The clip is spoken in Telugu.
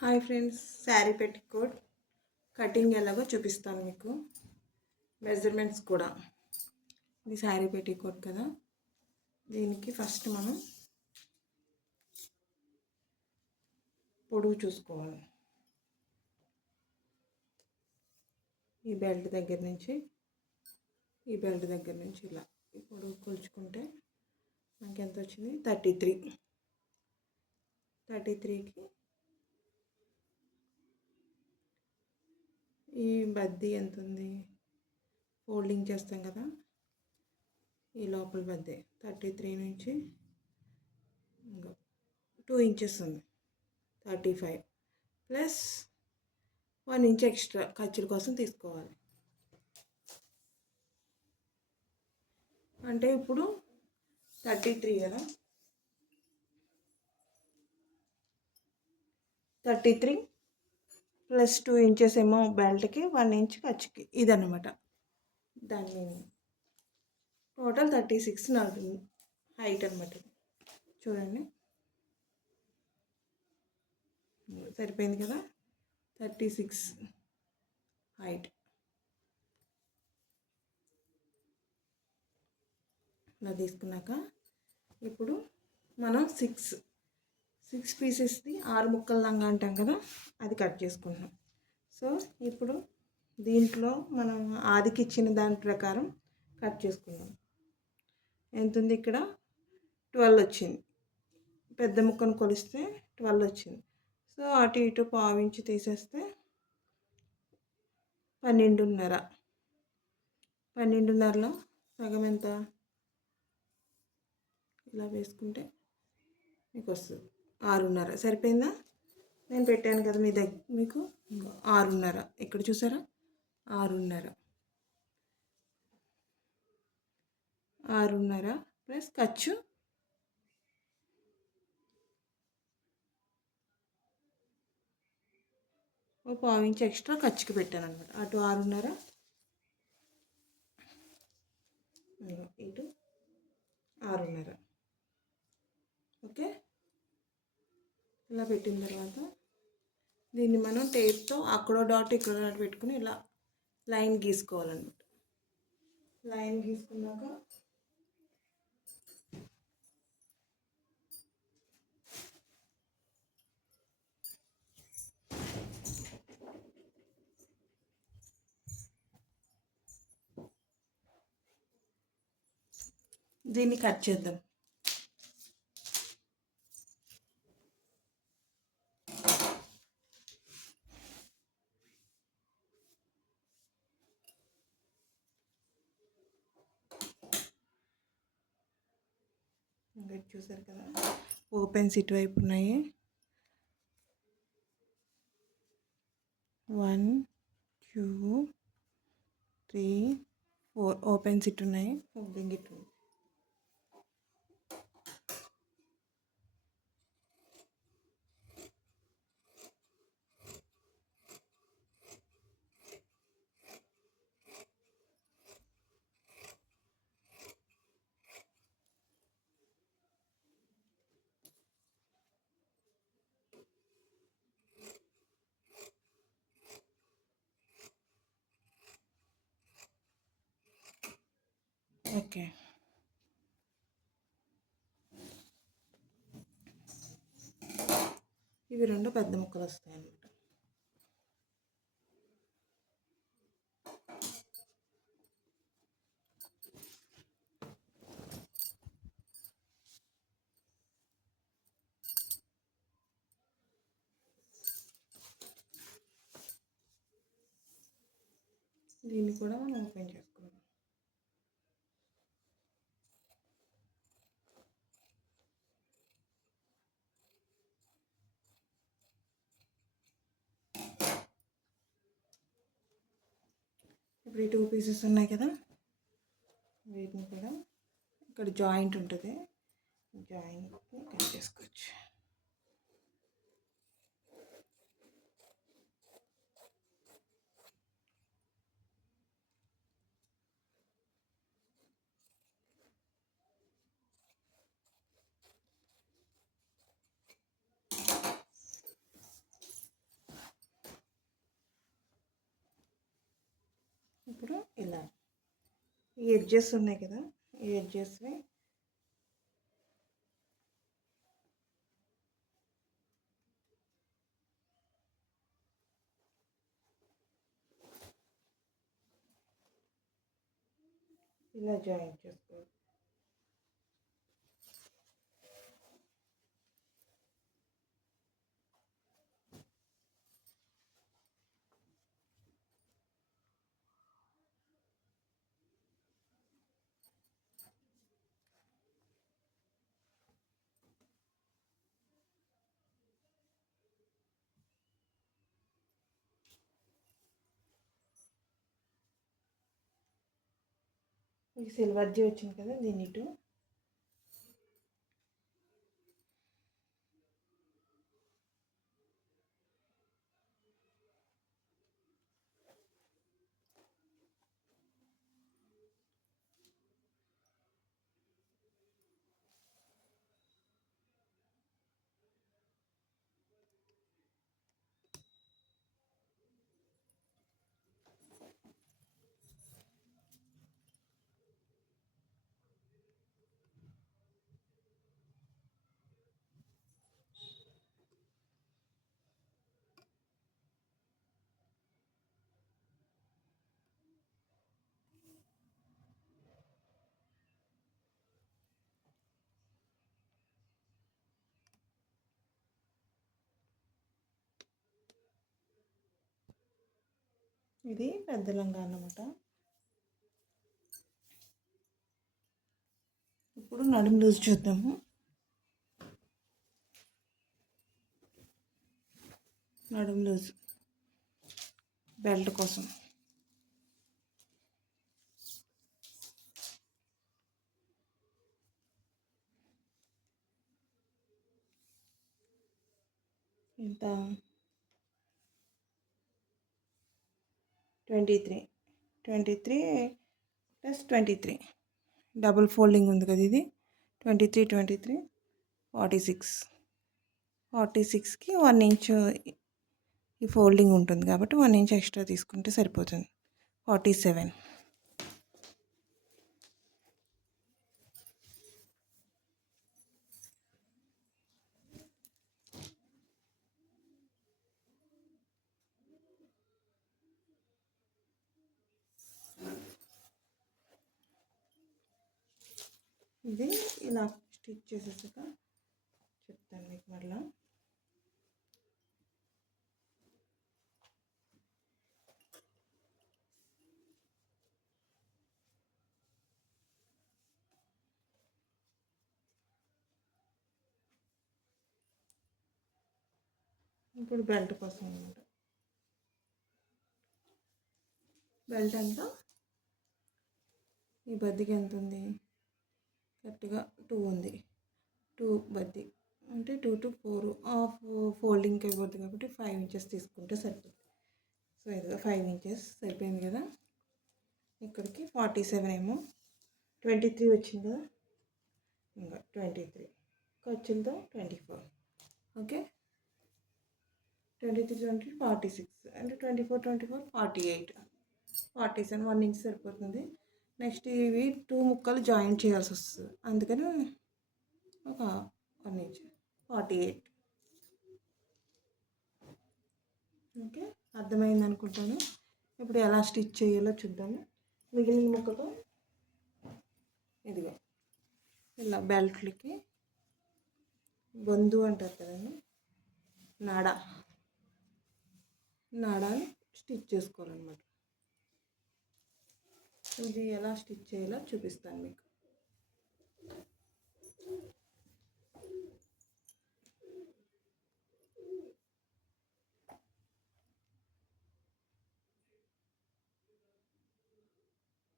Hi friends sari petticoat cutting ఎలాగో చూపిస్తాను మీకు. మెజర్మెంట్స్ కూడా. ఇది శారీ పెట్టికోట్ కదా. దీనికి ఫస్ట్ మనం పొడుగు చూసుకోవాలి. ఈ బెల్ట్ దగ్గర నుంచి ఈ బెల్ట్ దగ్గర నుంచి ఇలా ఈ పొడుగు కొలుచుకుంటే మనకి ఎంత వచ్చింది? Thirty three. థర్టీ త్రీకి ఈ బద్దీ ఎంత ఉంది ఫోల్డింగ్ చేస్తాం కదా? ఈ లోపల బద్దే. థర్టీ త్రీ నుంచి ఇంకా టూ ఇంచెస్ ఉంది. Thirty five plus one inch extra ఖర్చుల కోసం తీసుకోవాలి. అంటే ఇప్పుడు థర్టీ త్రీ కదా? Thirty three plus two inches ఏమో బెల్ట్కి వన్ ఇంచ్ ఖర్చుకి ఇదన్నమాట. దాన్ని టోటల్ థర్టీ సిక్స్ నాకు హైట్ అనమాట చూడండి. సరిపోయింది కదా? Thirty six height. ఇలా తీసుకున్నాక ఇప్పుడు మనం సిక్స్ సిక్స్ పీసెస్ది ఆరు ముక్కల లంగా అంటాం కదా అది కట్ చేసుకుంటున్నాం. సో ఇప్పుడు దీంట్లో మనం ఆదికి ఇచ్చిన దాని ప్రకారం కట్ చేసుకుందాం. ఎంత ఉంది ఇక్కడ? ట్వెల్వ్ వచ్చింది. పెద్ద ముక్కను కొలిస్తే ట్వెల్వ్ వచ్చింది. సో అటు ఇటు పావించి తీసేస్తే పన్నెండున్నర. పన్నెండున్నరలో సగం ఎంత? ఇలా వేసుకుంటే మీకు వస్తుంది. ఆరున్నర. సరిపోయిందా? నేను పెట్టాను కదా మీ దగ్గర మీకు? ఆరున్నర. ఇక్కడ చూసారా? ఆరున్నర. ఆరున్నర ప్లస్ ఖర్చు? ఓ పావు ఎక్స్ట్రా ఖర్చుకి పెట్టాను అనమాట అటు ఆరున్నర. ఇటు ఆరున్నర ఓకే ఇలా పెట్టిన తర్వాత దీన్ని మనం టేప్తో అక్కడో డాట్ ఇక్కడ డాట్ పెట్టుకుని ఇలా లైన్ గీసుకోవాలన్నమాట. లైన్ గీసుకున్నాక దీన్ని కట్ చేద్దాం. ఇంకా చూసారు కదా? ఓపెన్స్ ఇటువైపు ఉన్నాయి. One two three four opens ఇటు ఉన్నాయి. ఫోల్డింగ్ ఇటు ఓకే. ఇవి రెండు పెద్ద ముక్కలు వస్తాయి అన్నమాట దీన్ని కూడా మనం ఓపెన్ చేస్తాం. ఇప్పుడు ఈ టూ పీసెస్ ఉన్నాయి కదా. వీటిని కూడా ఇక్కడ జాయింట్ ఉంటుంది. జాయింట్ని కట్ చేసుకోవచ్చు. ఇలా. ఈ ఎడ్జెస్ ఉన్నాయి కదా? ఈ ఎడ్జెస్ని ఇలా జాయిన్ చేసుకోవచ్చు. మీకు సిల్వర్ జీ వచ్చింది కదా దీన్ని ఇటు. ఇది పెద్ద లంగా అన్నమాట. ఇప్పుడు నడుము లూజ్ చూద్దాము. నడుము లూజ్. బెల్ట్ కోసం. ఇంత twenty three. Twenty three plus twenty three. Double folding ఉంది కదా ఇది. Twenty three twenty three. Forty six. Forty సిక్స్కి వన్ ఇంచ్ ఈ ఫోల్డింగ్ ఉంటుంది కాబట్టి వన్ ఇంచ్ ఎక్స్ట్రా తీసుకుంటే సరిపోతుంది. Forty seven. ఇది ఇలా స్టిచ్ చేసేసాక చెప్తాను మీకు మళ్ళీ ఇప్పుడు బెల్ట్ కోసం అనమాట బెల్ట్ ఎంత ఈ బద్దికి ఎంత ఉంది? కరెక్ట్గా టూ ఉంది. టూ బద్ది. అంటే టూ టు ఫోర్. హాఫ్ ఫోల్డింగ్కి అయిపోతుంది కాబట్టి ఫైవ్ ఇంచెస్ తీసుకుంటే సరిపోతుంది సో ఇదిగా ఫైవ్ ఇంచెస్ సరిపోయింది కదా. ఇక్కడికి ఫార్టీ సెవెన్ ఏమో. ట్వంటీ త్రీ వచ్చింది? కదా ఇంకా ట్వంటీ త్రీ. ఖర్చులతో twenty four. Okay? Twenty three twenty forty six. అంటే twenty four twenty four forty eight. Forty seven one inch సరిపోతుంది. నెక్స్ట్ ఇవి టూ ముక్కలు జాయింట్ చేయాల్సి వస్తుంది. అందుకని ఒక one inch forty eight. Okay అర్థమైంది అనుకుంటాను. ఇప్పుడు ఎలా స్టిచ్ చేయాలో చూద్దాము. మిగిలిన ముక్కతో ఇదిగో ఇలా బెల్ట్లకి బంధు అంటారు కదండి నాడ నాడాని స్టిచ్ చేసుకోవాలన్నమాట. ఇది ఎలా స్టిచ్ చేయాలో చూపిస్తాను మీకు.